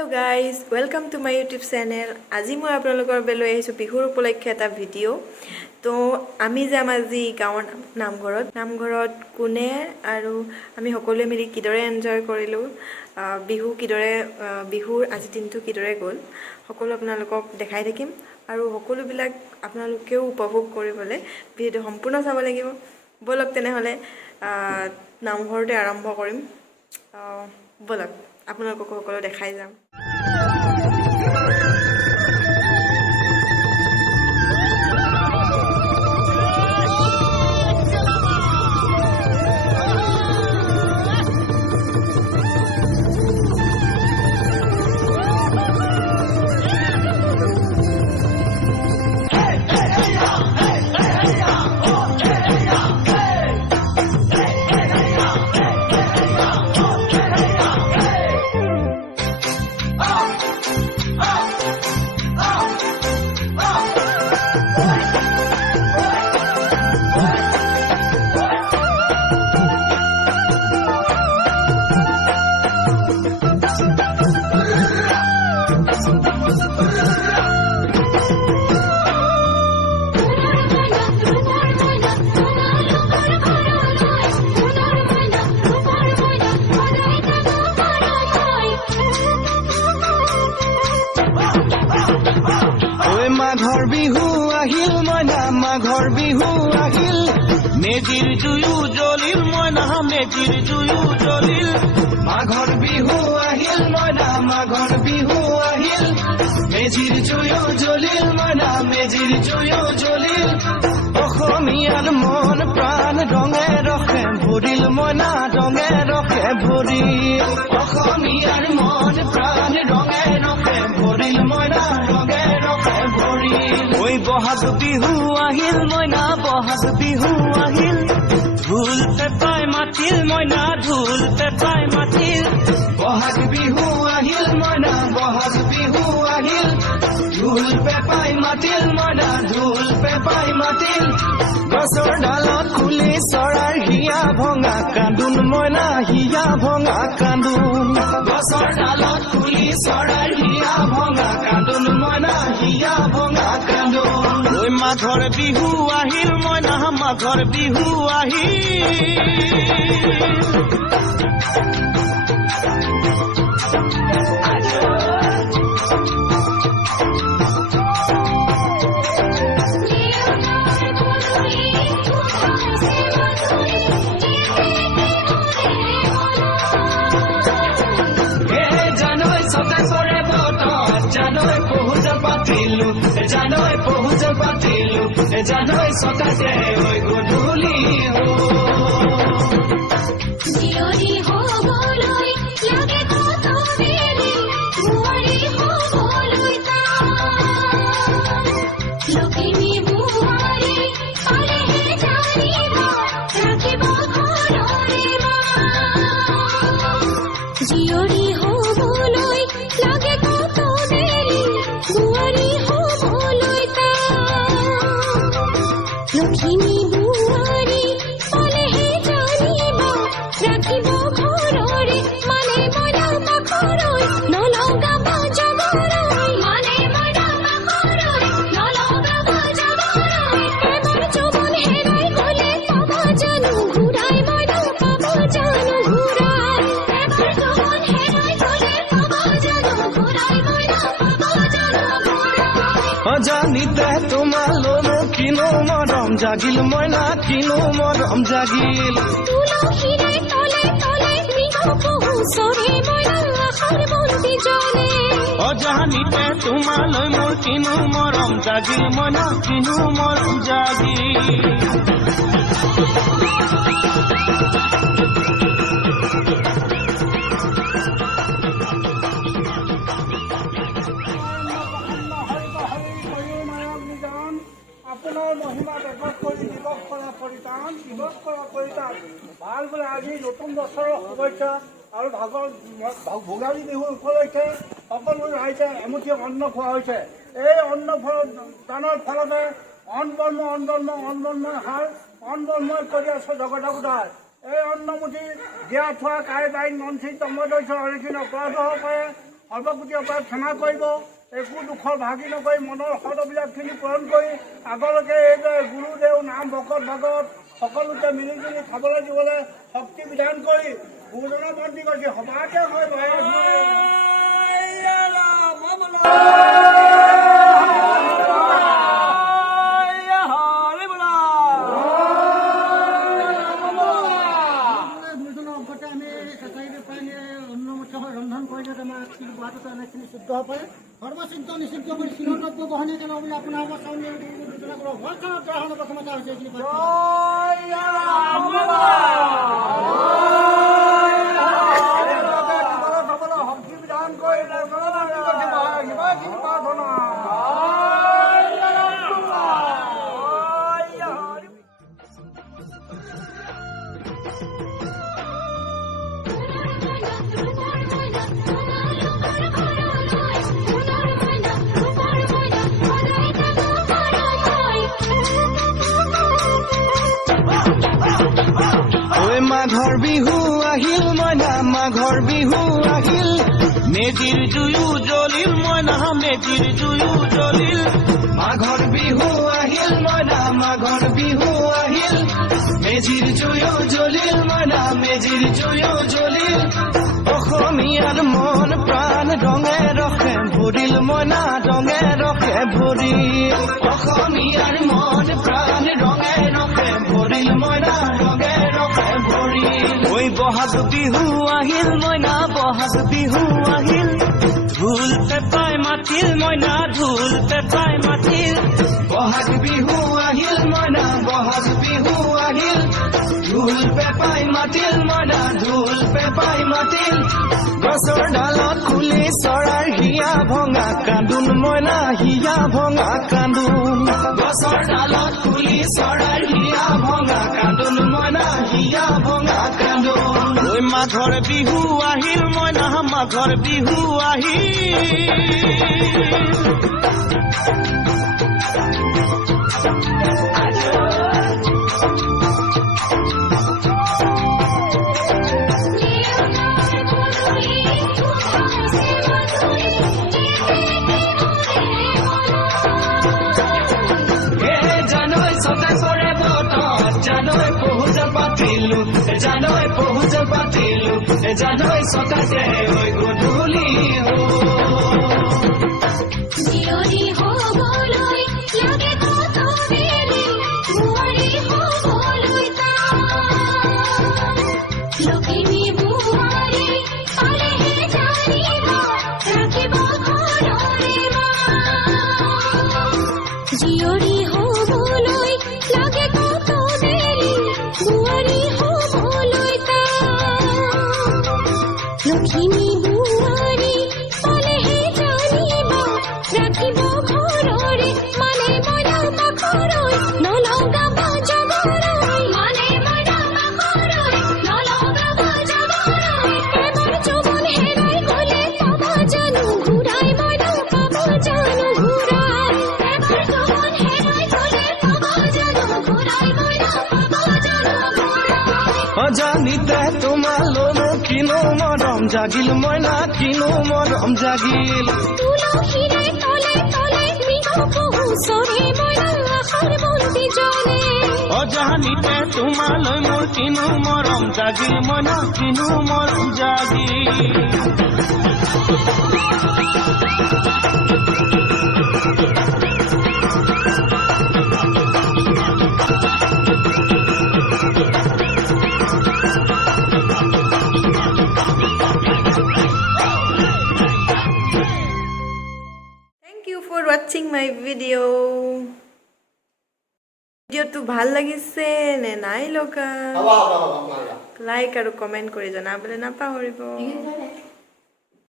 Hello guys, welcome to my YouTube channel. আজি মই আপোনালোকৰ বেলৈ আহিছো বিহুৰ উপলক্ষে এটা ভিডিও। তো আমি যে আমাৰ যি গাঁৱৰ নামঘৰত কোনে আৰু আমি সকলোৱে মিলি কিদৰে এনজয় কৰিলো বিহুৰ আজি দিনটো কিদৰে গ'ল সকলো আপোনালোকক দেখাই থাকিম আৰু সকলোবিলাক আপোনালোকেও উপভোগ কৰিবলৈ ভিডিওটো সম্পূৰ্ণ চাব লাগিব। বলক তেনেহলে নামঘৰতে আৰম্ভ কৰিম। বলক আপোনালোকক সকলো দেখাই যাম। মাঘৰ বিহু আহিল মইনা মাঘৰ বিহু আহিল মেজিৰ জুয়ো জ্বলিল মইনা মেজিৰ জুয়ো জ্বলিল মাঘৰ বিহু আহিল মইনা মাঘৰ বিহু আহিল মেজিৰ জুয়ো জ্বলিল মইনা মেজিৰ জুয়ো জ্বলিল অসমীয়াৰ মন প্ৰাণ ৰঙে ৰখে ভৰিল মইনা ৰঙে ৰখে ভৰিল অসমীয়াৰ মন প্ৰাণ ৰঙে ৰখে ভৰিল মইনা ৰঙে ৰখে ঐ বহাগ বিহু আহিল মইনা বহাগ বিহু আহিল ঢোল পেপাই মাতিল মইনা ঢোল পেপাই মাতিল বহাগ বিহু আহিল মইনা বহাগ বিহু আহিল ঢোল পেপাই মাতিল মইনা ঢোল পেপাই মাতিল গছৰ ডালত খুলি চৰাৰ হিয়া ভঙা কান্দোন মইনা হিয়া ভঙা কান্দোন গছৰ ডালত খুলি চৰাৰ হিয়া ভঙা কান্দোন মইনা হিয়া ভঙা কান্দোন ঐ মাঘৰ বিহু আহিল মইনা মাঘৰ বিহু জানৈ পহুজ পাতিলো জানৈ সকাতে ঐ গধূলি জিয়ৰি হবলৈ লাগে কত দেৰি বুঢ়ী হবলৈ লখিমী বুঢ়ী পালেহে জানিব ৰাখিব ঘৰৰে জিয়ৰি হবলৈ লাগে কত দেৰি বুঢ়ী লখিমী বুঢ়ী পালেহে জানিব ৰাখিব ঘৰৰে মানে মইনা পাখৰৈ নলগাব জবৰৈ মানে মইনা পাখৰৈ নলগাব জবৰৈ এবাৰ যৌৱন হেৰাই গলে পাব জানো ঘূৰাই মইনা পাব জানো ঘূৰাই এবাৰ যৌৱন হেৰাই গলে পাব জানো ঘূৰাই মইনা পাব জানো ঘূৰাই অজানিতে তোমালৈ কিনো মৰম জাগিল মইনা কিনো মৰম জাগিল তুলসীৰে তলে তলে মৃগ পহু চৰে মইনা আশাৰ বন্তি জ্বলে অজানিতে তোমালৈ মোৰ কিনো মৰম জাগিল মইনা কিনো মৰম জাগিল আপোনাৰ মহিমা দেশত কৰি দিৱস কৰা পৰিতান দিৱস কৰা পৰিতান ভাল বোলে আজি নতুন বছৰৰ শুভেচ্ছা আৰু ভোগালী বিহুৰ উপলক্ষে সকলো ৰাইজে এমুঠি অন্ন খোৱা হৈছে। এই অন্ন দানৰ ফলতে অন্নবন্ময় হাৰ অন্নবন্ময় কৰি আছে জগতগুদাৰ এই অন্নমুঠি দিয়া থোৱা কাই বাইন মঞ্চিত মদৈছ অৰিচিন অপৰাধ পাৰে সৰ্বপ্ৰতি অপৰাধ ক্ষমা কৰিব একো দুখৰ ভাগি নকৰি মনৰ সদবিলাকখিনি পূৰণ কৰি আগলৈকে এইদৰে গুৰুদেৱ নাম ভকত ভাগৱত সকলোকে মিলিজুলি খাবলৈ দিবলৈ শক্তি বিধান কৰি গুৰুজনৰ বন্দী কৰিছে সবাকে হয় ৰন্ধন কৰিলে আমাৰ গুৱাহাটীত অনেকখিনি শুদ্ধ হ'ব পাৰে সৰ্বচিদ্ধ নিষিদ্ধ কৰি চিৰদ্ৰব্য বহনে কেনে বুলি আপোনাৰ চাউল বিবেচনা কৰোঁ ঘৰখনত গ্ৰহণৰ প্ৰথমতা হৈছে এইখিনি শক্তি বিধান কৰি মাঘৰ বিহু আহিল মইনা মাঘৰ বিহু আহিল মেজিৰ জুয়ো জ্বলিল মইনা মেজিৰ জুয়ো জ্বলিল মাঘৰ বিহু আহিল মইনা মাঘৰ বিহু আহিল মেজিৰ জুয়ো জ্বলিল মইনা মেজিৰ জুয়ো জ্বলিল অসমীয়াৰ মন প্ৰাণ ৰঙে ৰখে ভৰিল মইনা ৰঙে ৰখে ভৰিল অসমীয়াৰ মন প্ৰাণ ৰঙে ৰখে ভৰিল মইনা ৰঙে ৰখে ভৰিল ঐ বহাগ বিহু আহিল মইনা বহাগ বিহু আহিল ঢোল পেপাই মাতিল মইনা ঢোল পেপাই মাতিল বহাগ বিহু আহিল মইনা বহাগ বিহু আহিল ঢোল পেপাই মাতিল মইনা ঢোল পেপাই মাতিল গছৰ ডালত খুলি চৰাৰ হিয়া ভঙা কান্দোন মইনা হিয়া ভঙা কান্দোন গছৰ ডালত খুলি চৰাৰ হিয়া ভঙা কান্দোন মইনা হিয়া ভঙা কান্দোন ঐ মাঘৰ বিহু আহিল মইনা মাঘৰ বিহু জানৈ পহুজ পাতিলো জানৈ সকাতে ঐ গধূলি জিয়ৰী হ'বলৈ লাগে কত বেলি বোৱাৰী হ'বলৈ লখিমী বোৱাৰী পালেহে জানিব ৰাখিব ঘৰৰে জিয়ৰী হ'বলৈ লাগে কত বেলি বোৱাৰী লখিমী বোৱাৰী পালেহে জানিব ৰাখিব ঘৰৰে মানে মইনা পাখৰৈ নলগাব জবৰৈ মানে মইনা পাখৰৈ নলগাব জবৰৈ এবাৰ যৌৱন হেৰাই গ'লে পাব জানো ঘূৰাই মইনা পাব জানো ঘূৰাই এবাৰ যৌৱন হেৰাই গ'লে পাব জানো ঘূৰাই মইনা পাব জানো ঘূৰাই অজানিতে তোমালোনো কিনো মৰম জাগিল মইনা কিনো মৰম জাগিল তুলসীৰে তলে তলে মৃগ পহু চৰে মইনা আশাৰ বন্তি জ্বলে অজানিতে তোমালৈ মোৰ কিনো মৰম জাগিল মইনা কিনো মৰম জাগিল for watching my video. ভিডিওটো ভাল লাগিছে নে নাই লগা লাইক আৰু কমেন্ট কৰি জনাবলৈ নাপাহৰিব।